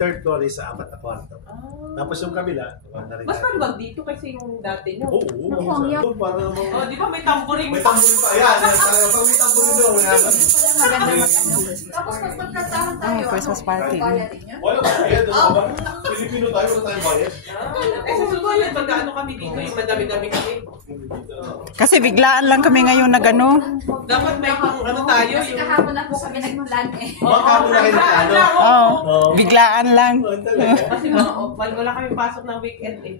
third floor is sa 4 na kwarto. Tapos yung kabila, mas maluwag dito kasi yung dati nyo. Oo. Para oh, di ba may tamboring? May tamboring pa. Ayan. Pag may tamboring doon, Tapos mas magkasama tayo. Christmas party. Wala ba? Ayan, doon ba? Pilipino tayo, wala tayong bayad. Eh, sa susunod, magkano kami dito, yung madami-dami kami. Kasi biglaan lang kami ngayon na gano. Dapat may ano tayo. Kasi kahapon na po kami nag-plan eh. Kahapon na kayo nagplano. Oo. Biglaan lang. Kasi wala kami pasok ng weekend eh.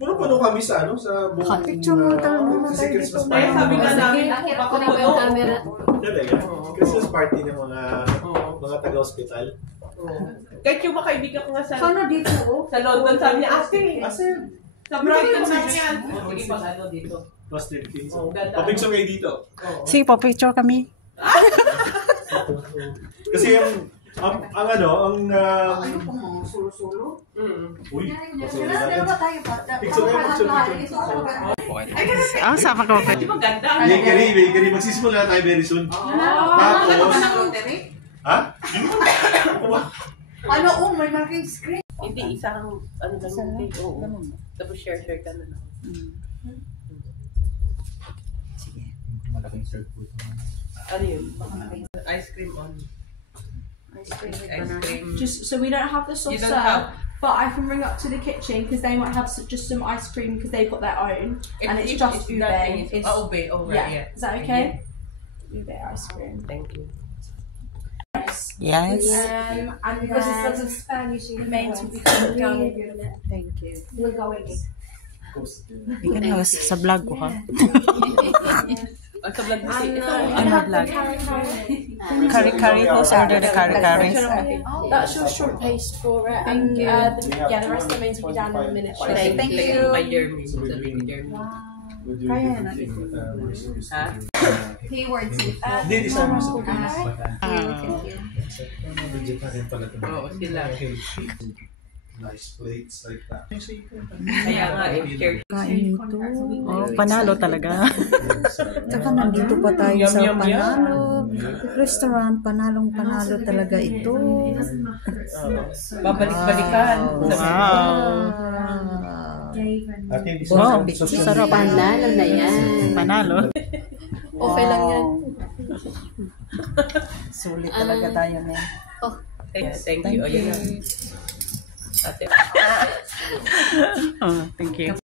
Puno-puno kami sa buong Picture mo talaga kasi Christmas Kaya party. sabi nga namin, Ako na po yung camera. Talaga? Christmas party ng mga taga-hospital. Kahit yung makaibigan ko nga sa dito oh. sa London, sabi niya, ate, sa Brighton sabi niya. Sige pag ano dito. Plus 13. Oh, ganda. Papicture kayo dito. Sige, pa-picture kami. Kasi ang Ano pong mga solo-solo? uy, Dalawa ba tayo pa? picture. Sama ka pa. Di ba ganda? Bakery. Magsisimula tayo very soon. Tapos, ha? Ano may marking screen. Hindi, isang ano lang yung take. Oo. Tapos share ka na lang. Sige. Malaking circle. Ano yun? Ice cream on. Ice cream. Just so we don't have the soft You don't serve, have. but I can ring up to the kitchen because they might have just some ice cream because they've got their own, and it's just ube. It's, ube, yeah. Is that okay? Ube ice cream. Thank you. Yes. And because it's lots of Spanish, the main will be coming down in a minute. Thank you. We're going. Hindi ka na sa vlog ko ha. Ang sa vlog kasi ito. Ano vlog? Kari-kari. Who's order the kari-kari? That's your short paste for it. And the rest of the mains will be down in a minute. Thank you. My Jeremy. Kaya na. Keywords. Hindi, isa mo sa Pilipinas. Thank you. Oo, sila. Nice plates like that. Kaya nga, share. Kain ito. Oh, panalo talaga. Tsaka nandito pa tayo sa Panalo restaurant. Panalo talaga ito. Babalik-balikan. Wow, sarap. Panalo na yan. Panalo. Okay lang yan. Sulit talaga tayo na. Thank you. Ayan. Ate. Oh, thank you.